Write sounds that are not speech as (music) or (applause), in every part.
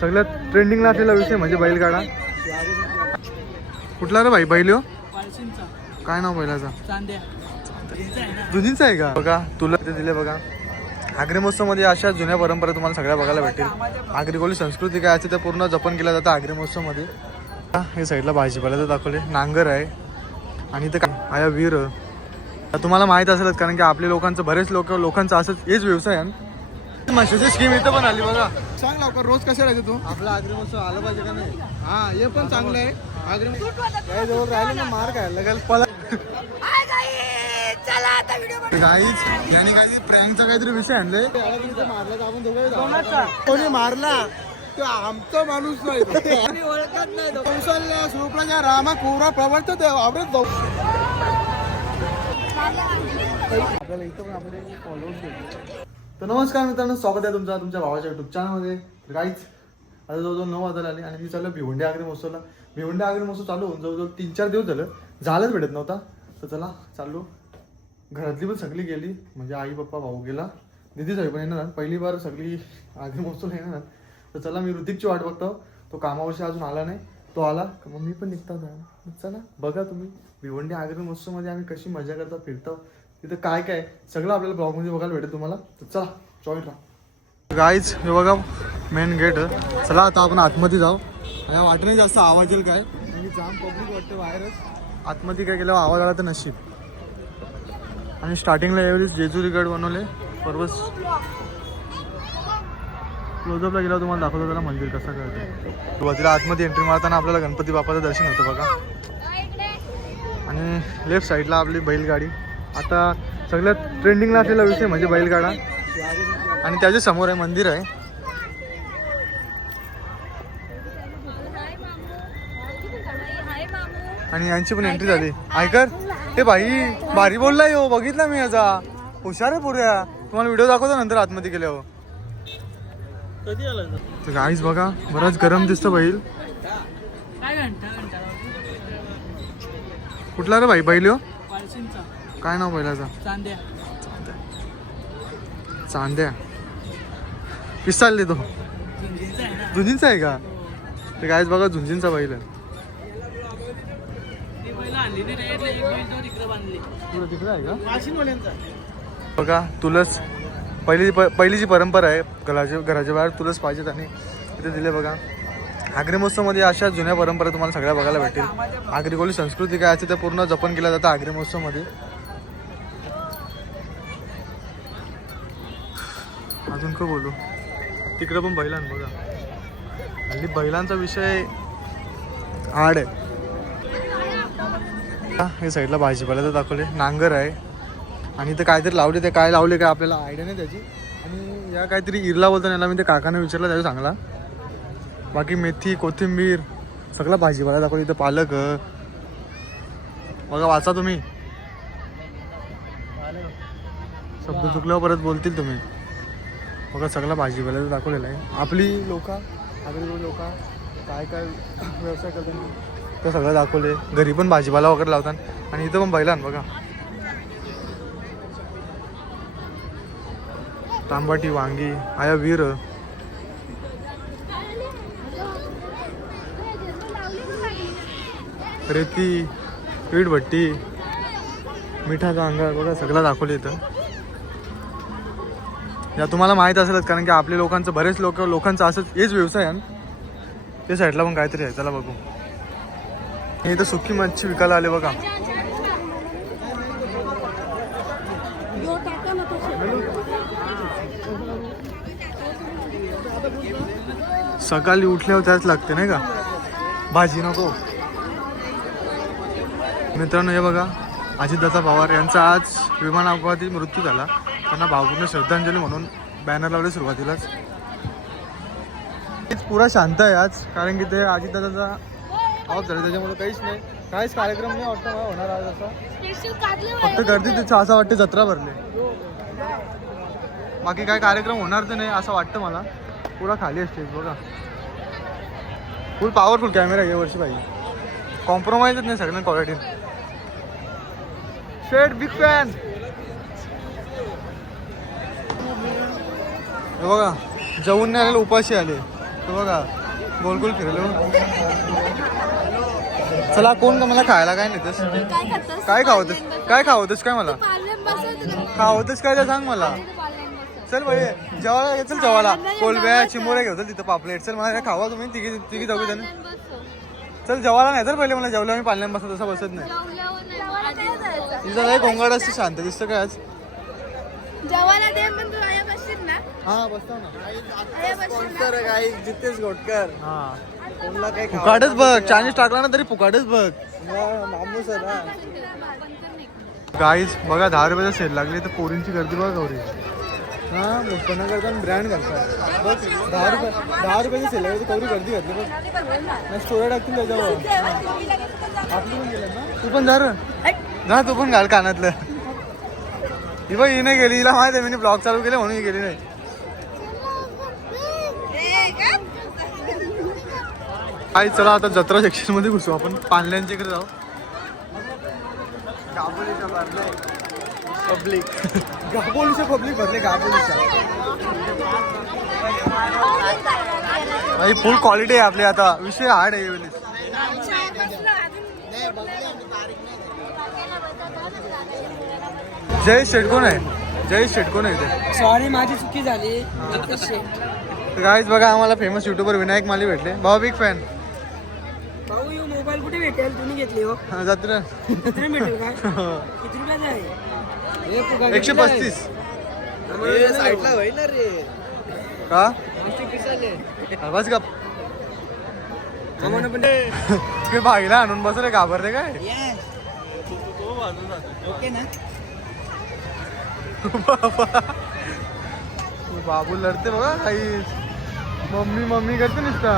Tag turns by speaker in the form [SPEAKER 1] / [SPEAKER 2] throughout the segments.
[SPEAKER 1] सगळ्यात ट्रेंडिंगला असलेला विषय म्हणजे बैलगाडा. कुठला रे भाई बैल हो काय नाव बैलाचा?
[SPEAKER 2] यांचा आहे ना
[SPEAKER 1] जुनीच आहे का? बघा तुला ते दिले बघा. आग्री महोत्सवमध्ये अशा जुन्या परंपरा तुम्हाला सगळ्या बघायला भेटेल आग्री कोळी संस्कृती काय असते ते पूर्ण जपन केलं जातं आग्री महोत्सवमध्ये. हा, हे साईडला भाजीपाल्याचं दाखवले. नांगर आहे. आणि इथं काय? आया वीर. तुम्हाला माहीत असेलच कारण की आपल्या लोकांचं बरेच लोक लोकांचं असंच हेच व्यवसाय आहे. म्हशीची स्कीम इथं पण आली बघा.
[SPEAKER 3] सांग लवकर रोज कसे राहते तू?
[SPEAKER 1] आपला आग्री महोत्सव आला पाहिजे का नाही?
[SPEAKER 3] हा हे पण चांगलं आहे. आग्रा
[SPEAKER 1] काय जवळ राहिले ना मार काय लगेल. पला गाईच याने काही प्रँकचा काहीतरी विषय आणले
[SPEAKER 3] मारला तर आपण दोघं कोणी मारला? तो आमचा माणूस नाही.
[SPEAKER 2] ओळखत नाही
[SPEAKER 3] कौशल्य सुपलाच्या रामा कोरा प्रवर्त ते आवडत जाऊ
[SPEAKER 1] आपल्याला इथं पण फॉलोअर्स तर नमस्कार मित्रांनो स्वागत आहे तुमचा तुमच्या भावाच्या युट्यूब चॅनलमध्ये काहीच आता जवळजवळ नऊ वाजायला आले आणि मी चाललो भिवंडी आगरी महोत्सवला. भिवंडी आगरी महोत्सव चालू होऊन जवळजवळ तीन चार दिवस झालं. झालंच भेटत नव्हता. तर चला चाललो. घरातली पण सगळी गेली. म्हणजे आई पप्पा भाऊ गेला. दिदी साहेब पण येणार. पहिली बार सगळी आगरी महोत्सव येणार. तर चला मी ऋतिकची वाट बघतो. तो कामावरशी अजून आला नाही. तो आला. मग मी पण निघता चला बघा तुम्ही. भिवंडी आगरी महोत्सवमध्ये आम्ही कशी मजा करतो फिरतो. तिथं काय काय सगळं आपल्याला ब्लॉगमध्ये बघायला भेटेल तुम्हाला. तर चला जॉईन राहा. गाईज हे बघा मेन गेट चला आता आपण आतमध्ये जाऊ. या वाटेने जास्त आवाज येईल काय? की जाम पब्लिक वाटते बाहेरच. आतमध्ये काय केलं आवाज आला तर नशीब. आणि स्टार्टिंगला यावेळेस जेजुरी गड बनवले. पर्वत क्लोजअपला गेला तुम्हाला दाखवतो त्याला मंदिर कसं करते सुरुवातीला आतमध्ये एंट्री मारताना आपल्याला गणपती बाप्पाचं दर्शन होतं बघा. आणि लेफ्ट साईडला आपली बैलगाडी. आता सगळ्यात ट्रेंडिंगला असलेला विषय म्हणजे बैलगाडा. आणि त्याच्यासमोर आहे मंदिर आहे. आणि यांची पण एंट्री झाली. ऐकर हे भाई भारी बोललाय हो. बघितला मी याचा. हुशार आहे पुऱ्या तुम्हाला व्हिडिओ दाखवतो नंतर आतमध्ये गेल्यावर
[SPEAKER 2] कधी आला
[SPEAKER 1] तर गाईज बघा बराच गरम दिसतं बैल. कुठला रे भाई बैल हो? काय नाव बैलाचा?
[SPEAKER 2] चांद्या.
[SPEAKER 1] चांद्या. चालले तो
[SPEAKER 2] झुंजींचा आहे
[SPEAKER 1] का? ते गायच बघा झुंजींचा बैल आहे. बघा तुलस. पहिली पहिली जी परंपरा आहे घराच्या घराच्या बाहेर तुलस पाहिजेत आणि इथे दिले बघा. आग्री महोत्सवमध्ये अशा जुन्या परंपरा तुम्हाला सगळ्या बघायला भेटेल आग्री कोळी संस्कृती काय असते ते पूर्ण जपन केलं जातं आग्री महोत्सवमध्ये. अजून का बोलू. तिकडं पण बैलां बघा. हल्ली बैलांचा विषय आड आहे. हे साईडला भाजीपाला तर दाखवले. नांगर आहे. आणि इथं काहीतरी लावले ते काय लावले काय आपल्याला आयडिया नाही त्याची. आणि या काहीतरी इरला बोलताना याला मी ते काकाने विचारलं त्याचा चांगला बाकी मेथी कोथिंबीर सगळा भाजीपाला दाखवली. इथं पालक. बघा वाचा तुम्ही. शब्द चुकल्यावर परत बोलतील तुम्ही. बघा सगळा भाजीपाला दाखवलेला आहे. आपली लोक आपली लोक काय काय व्यवसाय करतात ते. सगळं दाखवले घरी पण भाजीपाला वगैरे लावतात. आणि इथं पण बैलान बघा. तांबाटी वांगी आया वीर. रेती पीठ भट्टी मिठाचा अंगार बघा सगळं दाखवलं इथं. या तुम्हाला माहीत असेलच कारण की आपल्या लोकांचं बरेच लोक लोकांचं असंच हेच व्यवसाय आहे ते साईडला पण काहीतरी आहे चला बघू. हे इथं सुकी मच्छी विकायला आले बघा. सकाळी उठल्यावर त्याच लागते नाही का? भाजी नको. मित्रांनो हे बघा अजितदादा पवार यांचा आज विमान अपघाती मृत्यू झाला. त्यांना भावपूर्ण श्रद्धांजली म्हणून बॅनर लावले सुरुवातीलाच. तेच पुरा शांत आहे आज कारण की ते अजितदादाचा ऑफ झाला त्याच्यामुळे काहीच नाही. काहीच कार्यक्रम नाही वाटतं मला होणार आज असा. फक्त गर्दी तिथं असं वाटतं जत्रा भरले. बाकी काय कार्यक्रम होणार तर नाही असं वाटतं मला. पुरा खाली असते बघा. फुल पॉवरफुल कॅमेरा आहे वर्षी भाई कॉम्प्रोमाइजच नाही सगळ्यांना क्वालिटी शेड बिग फॅन हे बघा जेवून नाही आलेले उपाशी आले. तो बघा गोल गोल फिरलो चला कोण का मला खायला काय नेतस?
[SPEAKER 4] काय खातोस?
[SPEAKER 1] काय खावतस काय खावतस काय मला? खावतस काय ते सांग मला. चल भाई जेवायला ये, चल जेवायला. कोलब्या चिमोऱ्या घेऊ तिथं पापलेट. चल मला काय खावा तुम्ही? तिघी तिघी जाऊ जण चल जेवायला नाही तर पहिले मला जेवल्या मी पाल्याने बसत तसं बसत नाही. तिचं काय गोंगाड असते शांत दिसतं काय आज?
[SPEAKER 4] जेवायला दे पण तू आया बसशील ना?
[SPEAKER 1] हा बसतो ना.
[SPEAKER 4] ना
[SPEAKER 3] काही जितेश घोटकर
[SPEAKER 1] हा.
[SPEAKER 3] कोणला काही
[SPEAKER 1] फुकाटच बघ चायनीज टाकला ना तरी फुकाटच बघ.
[SPEAKER 3] मामूस आहे ना.
[SPEAKER 1] गाईज बघा दहा रुपयाचा सेल लागली तर पोरींची गर्दी बघा गौरी हा मोठ्यानं करता ब्रँड घालतात. बघ दहा रुपये दहा रुपयाची सेल आहे गौरी गर्दी घातली बघ. नाही स्टोऱ्या टाकतील त्याच्यावर. आपली पण गेलं ना? तू पण जा. जा तू पण घाल कानातलं. ही बघ हिने गेली हिला माहिती आहे मी ब्लॉग चालू केले म्हणून ही गेली नाही. आई चला आता जत्रा सेक्शनमध्ये घुसू आपण. पानल्यांच्या इकडे जाऊ.
[SPEAKER 3] गाबोलीचा पब्लिक. गाबोलीचं पब्लिक भरले गाबोलीचा
[SPEAKER 1] फुल क्वालिटी आहे आपली आता. विषय हार्ड आहे वेळेस जय शेटकोन आहे? जय शेटकोन आहे
[SPEAKER 2] सॉरी माझी चुकी झाली.
[SPEAKER 1] गाईज बघा आम्हाला फेमस युट्यूबर विनायक माली भेटले. भाऊ बिग फॅन
[SPEAKER 2] भाऊ यू मोबाईल कुठे भेटेल? तुम्ही घेतली हो.
[SPEAKER 1] जत्रा
[SPEAKER 2] किती भेटेल काय किती रुपयाचा आहे?
[SPEAKER 1] एकशे पस्तीस.
[SPEAKER 3] साईडला होईल ना रे.
[SPEAKER 1] का? बस गप. भाईला आणून बसले घाबरते काय?
[SPEAKER 2] ओके ना?
[SPEAKER 1] बाबा. बाबू लढते बघा काही मम्मी मम्मी करते नुसता.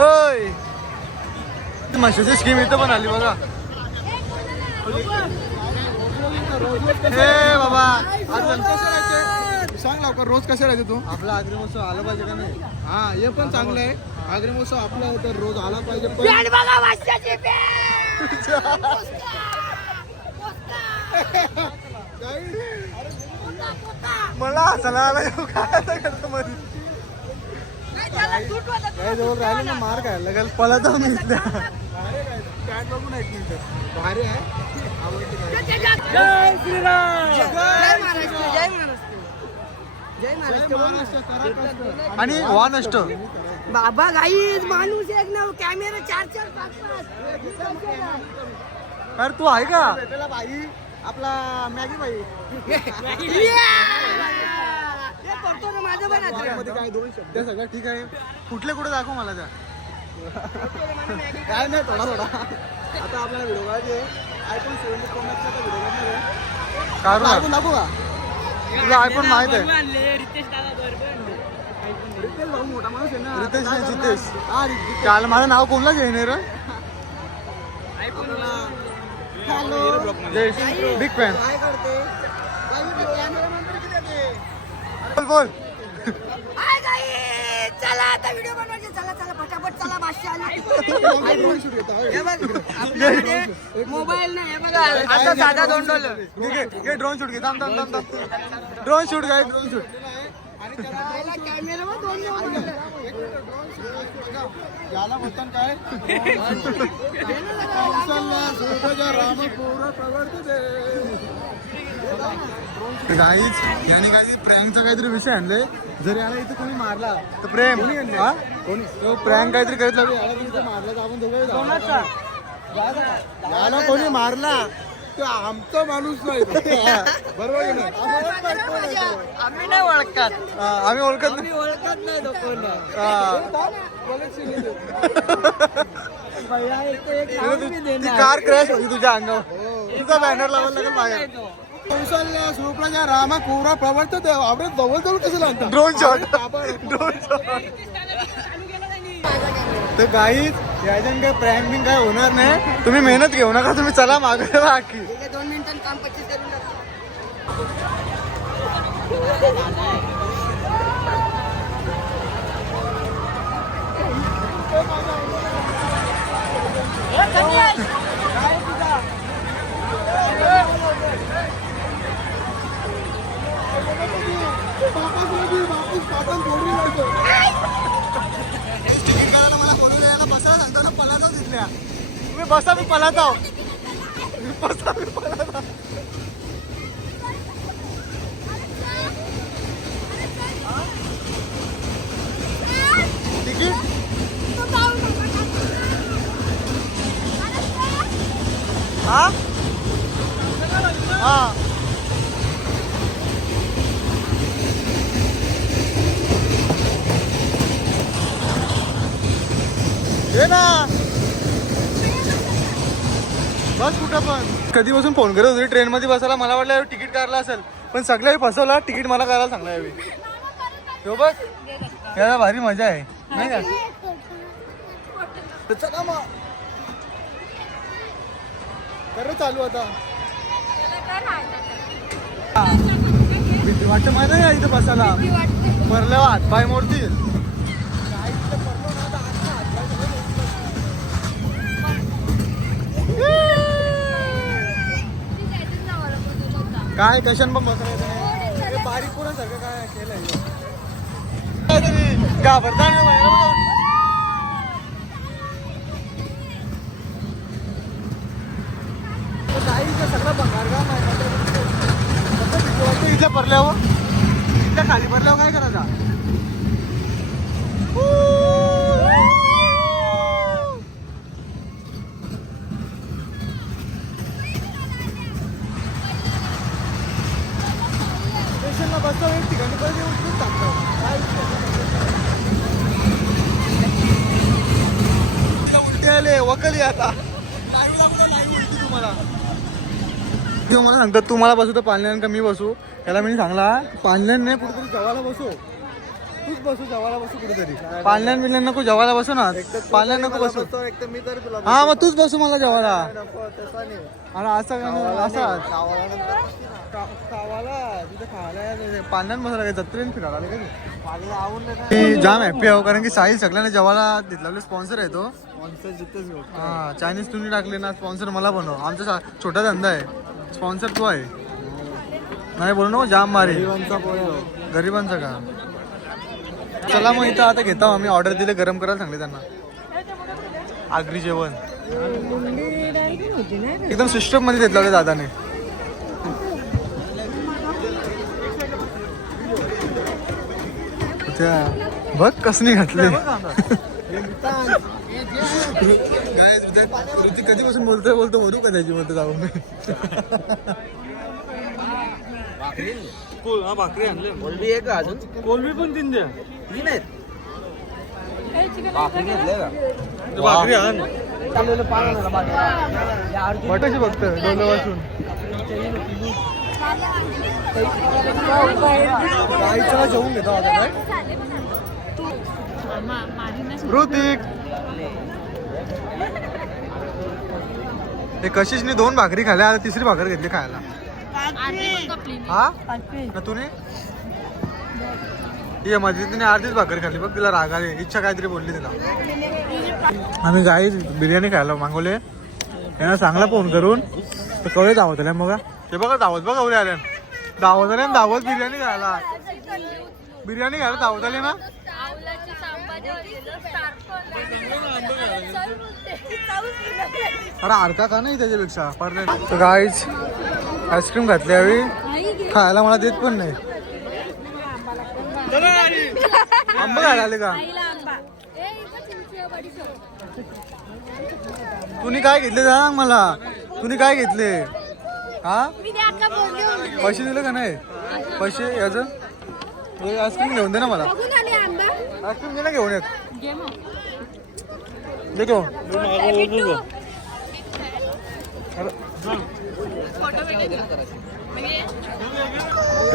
[SPEAKER 1] ओय! म्हशीची स्कीम इथं पण आली बघा. हे बाबा आज
[SPEAKER 3] सांग लवकर रोज कसे राहते तू?
[SPEAKER 1] आपला आग्री महोत्सव आला पाहिजे का नाही?
[SPEAKER 3] हा हे पण चांगलं आहे. आग्रे महोत्सव आपला आहे तर रोज आला पाहिजे पण (laughs)
[SPEAKER 1] मला हसायला आला ह्यो काय करतो मध्ये काय जवळ राहिलं ना मार काय लागेल पळत
[SPEAKER 3] बघून एक मिनिट. भारी आहे.
[SPEAKER 2] जय श्रीराम!
[SPEAKER 4] जय महाराष्ट्र जय महाराष्ट्र.
[SPEAKER 3] जय महाराष्ट्र. करा कष्ट.
[SPEAKER 1] आणि वा नष्ट
[SPEAKER 4] बाबा गाईज माणूस एक ना कॅमेरा चार चार पाच पाच.
[SPEAKER 1] अरे तू आहे का?
[SPEAKER 3] आपला मॅगी बाई
[SPEAKER 4] हे (laughs) करतो ना माझं पण आता.
[SPEAKER 3] मध्ये काय दोन शब्द?
[SPEAKER 1] ते सगळं ठीक आहे. कुठले कुठे दाखव मला त्या.
[SPEAKER 3] काय नाही थोडा थोडा. आता आपल्याला व्हिडिओ काढायचे आयफोन सेव्हन्टी प्रो मॅक्सचा आता व्हिडिओ करणार आहे.
[SPEAKER 1] काढू
[SPEAKER 3] आयफोन दाखवू का?
[SPEAKER 1] तुझा आयफोन माहीत आहे.
[SPEAKER 2] रितेश दादा बरोबर.
[SPEAKER 3] रितेश भाऊ मोठा माणूस आहे ना.
[SPEAKER 1] रितेश
[SPEAKER 3] काय
[SPEAKER 1] नाही? जितेश.
[SPEAKER 3] हा रितेश.
[SPEAKER 1] काल माझं नाव कोणला घेणे रे? जय बिग फॅन
[SPEAKER 3] काय करते काही cameraman तरी किती येते?
[SPEAKER 1] बोल बोल
[SPEAKER 4] हाय गाईज चला आता व्हिडिओ बनवायचे चला चला फटाफट चला माशी आली
[SPEAKER 3] आम्ही drone shoot घेतो.
[SPEAKER 4] हे बघ आपल्याकडे मोबाईल नाही हे बघा आता साधा दोन डॉलर
[SPEAKER 1] ठीक आहे घे ड्रोन शूट घे थांब थांब थांब थांब ड्रोन शूट काय ड्रोन शूट
[SPEAKER 3] आणि त्याला
[SPEAKER 4] कॅमेरा दोन दोन डॉलर
[SPEAKER 3] याला बोलतात काय राम पूर.
[SPEAKER 1] गाईच याने काहीतरी प्रँकचा काहीतरी विषय आणले जर याला इथे कोणी मारला तर प्रेम. हा? तो प्रँक काहीतरी करत लागले.
[SPEAKER 3] याला कोणी मारला तर आपण दोघंही जाऊ. याला कोणी मारला तो आमचा माणूस नाही. (laughs) बरोबर आहे ना?
[SPEAKER 4] आम्ही नाही ओळखत.
[SPEAKER 1] हा, आम्ही ओळखत नाही.
[SPEAKER 4] ओळखत नाही लोकांना.
[SPEAKER 1] हा. (laughs)
[SPEAKER 4] भैया एक एक नाव मी
[SPEAKER 1] ती
[SPEAKER 4] देणार.
[SPEAKER 1] कार क्रॅश होती तुझ्या अंगावर. तुझा बॅनर लावायला लागेल
[SPEAKER 3] कौशल्य सुप्रजा राम पूर प्रवर्तते आपण जवळ जवळ कसं लागतात?
[SPEAKER 1] ड्रोन शॉट ड्रोन शॉट तर गाईच याच्यानं काय प्रँक बिंक काय होणार नाही. तुम्ही मेहनत घेऊ नका तुम्ही चला मागे बाकी
[SPEAKER 4] ठीक आहे दोन मिनिटांनी काम पच्चीस करून टाकतो
[SPEAKER 1] तिकीट काढायला मला बोलवलं याला बसायला सांगतो ना पलाताव तिथल्या तुम्ही बसा मी पलाताव मी बसा मी पलाताव तिकीट? हा? हा. ये ना. बस कुठं पण. कधीपासून फोन करत होती? ट्रेन मध्ये बसायला मला वाटलं तिकीट काढला असेल. पण सगळ्या फसवला तिकीट मला करायला सांगला यावी हो बघ याला भारी मजा आहे. नाही का? चला मग. कर चालू आता. भीती वाटतं माहिती आहे इथं बसायला? भरल्यावर हात पाय मोडतील. काय कशन पण बसला हे बारीक पोरांसारखं काय केलंय घाबरता सगळं बंगार का? नाही इथलं इथल्या पडल्यावर इथल्या खाली पडल्यावर काय करायचं? बसतो एक ठिकाणी परत येऊन तिथेच थांबतो. काय विषय नाही. तिला उलटी आले वकली आता. तुम्हाला किंवा मला सांगतात तू मला बसू तर पालण्यान का मी बसू? त्याला मी सांगला पालण्यान नाही कुठेतरी जवाला बसू. तूच बसू जवाला बसू कुठेतरी. पालण्यान बिल्यान नको जवाला बसू ना. पालण्यान नको बसू.
[SPEAKER 3] एक तर मी तर तुला
[SPEAKER 1] हा मग तूच बसू मला जवाला आणि असं असा.
[SPEAKER 3] गावाला
[SPEAKER 1] तिथे खायला पाण्यात मसाला काय जत्रेन फिरायला आले का
[SPEAKER 3] आवडलं
[SPEAKER 1] मी जाम हॅप्पी आहो कारण की साहिल सगळ्यांना जेवायला तिथला स्पॉन्सर आहे तो.
[SPEAKER 3] स्पॉन्सर जिथंच
[SPEAKER 1] हा चायनीज तुम्ही टाकले ना स्पॉन्सर मला बनव हो. आमचा सा- छोटा धंदा आहे. स्पॉन्सर तो आहे. नाही बोलू नको जाम मारे
[SPEAKER 3] गरिबांचा
[SPEAKER 1] गरिबांचा का? चला मग इथं आता घेतो आम्ही. ऑर्डर दिले गरम करायला सांगले त्यांना. आगरी जेवण. एकदम सिस्टममध्ये घेतलं दादाने. त्या. बघ कसनी घातले. ऋतिक कधीपासून बोलतोय बोलतो मधू का त्याची बोलतो जाऊन? मी
[SPEAKER 3] कोलबी एक का अजून?
[SPEAKER 1] कोलबी पण तीन द्या
[SPEAKER 3] तीन आहेत. भाकरी
[SPEAKER 1] भाकरी आण. बटाशी डोलं वाचून चला जेवून घेतो आता काय? ऋतिक. हे कशिशने दोन भाकरी खाल्ल्या आता तिसरी भाकर घेतली खायला. हा? ना तूने? ये मध्ये तिने अर्धीच भाकरी खाल्ली बघ तिला राग आली इच्छा काहीतरी बोलली तिला. आम्ही गाई बिर्याणी खायला मागवले यांना सांगला फोन करून तर कळत दावत मग ते बघा दावत बघा कवळे आल्या दावत आल्या दावत बिर्याणी खायला. बिर्याणी खायला दावत आले ना? अरे अर्का का नाही त्याच्यापेक्षा? परत गाईच आईस्क्रीम घातली हवी खायला मला देत पण नाही. आंबा खायला आले का? तुम्ही काय घेतले सांग मला. तुम्ही काय घेतले? हा? पैसे दिले का नाही? पैसे याच आईस्क्रीम घेऊन दे ना मला. आईस्क्रीम दे ना घेऊन एक. दे घेऊन.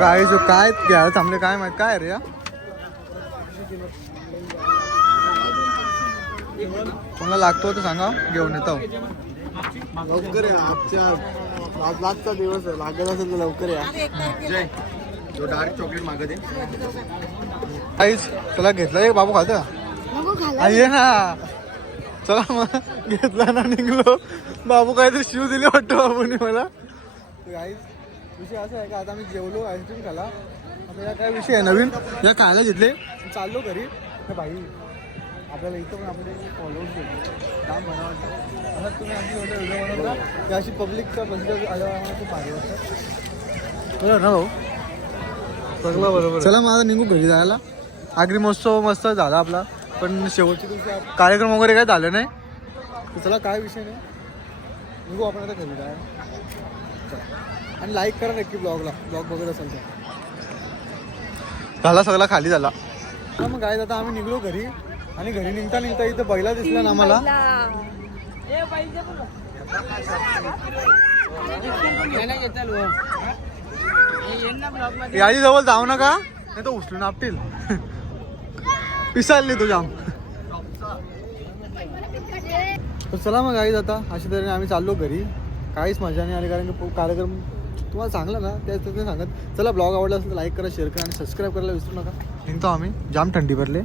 [SPEAKER 1] काय जो काय घ्यायला थांबले काय माहीत काय रे हा? कोणाला लागतो तर सांगा घेऊन येतो.
[SPEAKER 3] या आज लास्टचा दिवस आहे. लागत असेल तर लवकर या.
[SPEAKER 1] जय. जो डार्क चॉकलेट मागत आहे तुला घेतलं एक बाबू खातं?
[SPEAKER 4] नको खाला
[SPEAKER 1] ये ना चला मग घेतला ना निघलो. बाबू काहीतरी शिव दिले वाटतं बाबूने मला. गाईस विषय असा आहे का आता आम्ही जेवलो आईस्क्रीम खाला. आपल्याला काय विषय आहे नवीन? या खायला घेतले. चाललो घरी. भाई आपल्याला इथं पण आपले फॉलोअर्स भेटले काम बनवायचं. आता तुम्ही आमची व्हिडिओ बनवता? की अशी पब्लिकचा बंद आल्यावर खूप भारी वाटतं. बरोबर ना भाऊ.
[SPEAKER 3] सगळं बरोबर
[SPEAKER 1] चला मग आता निघू घरी जायला. आगरी महोत्सव मस्त झाला आपला. पण शेवटच्या दिवशी कार्यक्रम वगैरे काय झालं नाही? चला काय विषय नाही. निघू आपण आता घरी जायला. चला. आणि लाईक करा नक्की ब्लॉगला ब्लॉग बघत असेल तर. झाला सगळा खाली झाला. हा मग काय आता आम्ही निघलो घरी. आणि घरी निघता निघता इथं बैला दिसला ना आम्हाला. यादी जवळ जाऊ नका. नाही तर उचलून आपतील पिसाल नाही तो जाम. तर चला मग गाईज आता अशा तऱ्हेने आम्ही चाललो घरी. काहीच मजा नाही आली कारण की कार्यक्रम तुम्हाला सांगला ना त्याच ते सांगत. चला ब्लॉग आवडला असेल तर लाईक करा शेअर करा आणि सबस्क्राईब करायला विसरू नका. निघतो आम्ही. जाम थंडी भरले.